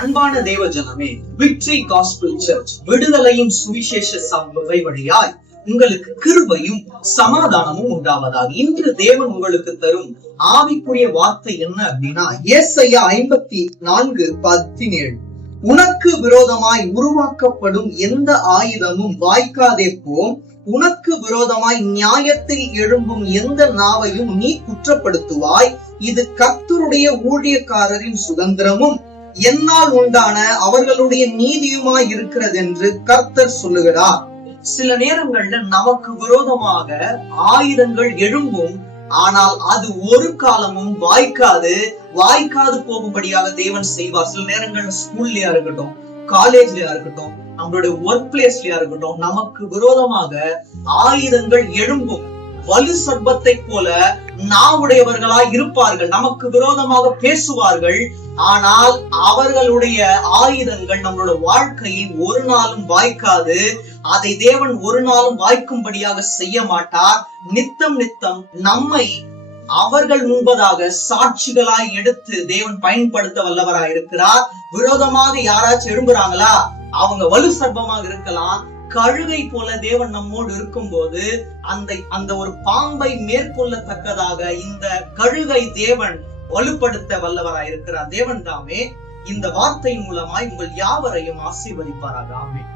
அன்பான தேவ ஜனமே, விக்டரி காஸ்பல் சர்ச் விடுதலையின் சுவிசேஷ சபை வழியாய் உங்களுக்கு கிருபையும் சமாதானமும் உண்டாவதாக. இன்று தேவன் உங்களுக்கு தரும் ஆவிக்குரிய வார்த்தை என்ன அப்படின்னா, ஏசாயா 54:17, உனக்கு விரோதமாய் உருவாக்கப்படும் எந்த ஆயுதமும் வாய்க்காதே போம், உனக்கு விரோதமாய் நியாயத்தில் எழும்பும் எந்த நாவையும் நீ குற்றப்படுத்துவாய், இது கர்த்தருடைய ஊழியக்காரரின் சுதந்திரமும் என்னால் உண்டான அவர்களுடைய நீதியுமாய் இருக்கிறது என்று கர்த்தர் சொல்லுகிறார். சில நேரங்கள்ல நமக்கு விரோதமாக ஆயுதங்கள் எழும்பும், ஆனால் அது ஒரு காலமும் வாய்க்காது போகும்படியாக தேவன் செய்வார். சில நேரங்கள்ல ஸ்கூல்லயா இருக்கட்டும், காலேஜ்லயா இருக்கட்டும், நம்மளுடைய ஒர்க் பிளேஸ்லயா இருக்கட்டும், நமக்கு விரோதமாக ஆயுதங்கள் எழும்பும். வலு சர்ப்பத்தை போல நாவுடையவர்களாய் இருப்பார்கள், நமக்கு விரோதமாக பேசுவார்கள். ஆனால் அவர்களுடைய ஆயுதங்கள் நம்மளோட வாழ்க்கையில் ஒரு நாளும் வாய்க்காது. அதை தேவன் ஒரு நாளும் வாய்க்கும்படியாக செய்ய மாட்டார். நித்தம் நம்மை அவர்கள் முன்பதாக சாட்சிகளாய் எடுத்து தேவன் பயன்படுத்த வல்லவராய் இருக்கிறார். விரோதமாக யாராச்சும் எழும்புறாங்களா, அவங்க வலு சர்ப்பமாக இருக்கலாம். கழுகை போல தேவன் நம்மோடு இருக்கும் போது அந்த ஒரு பாம்பை மேற்கொள்ளத்தக்கதாக இந்த கழுகை தேவன் வலுப்படுத்த வல்லவராய் இருக்கிறார். தேவன் தாமே இந்த வார்த்தையின் மூலமாய் உங்கள் யாவரையும் ஆசீர்வதிப்பாராக. ஆமென்.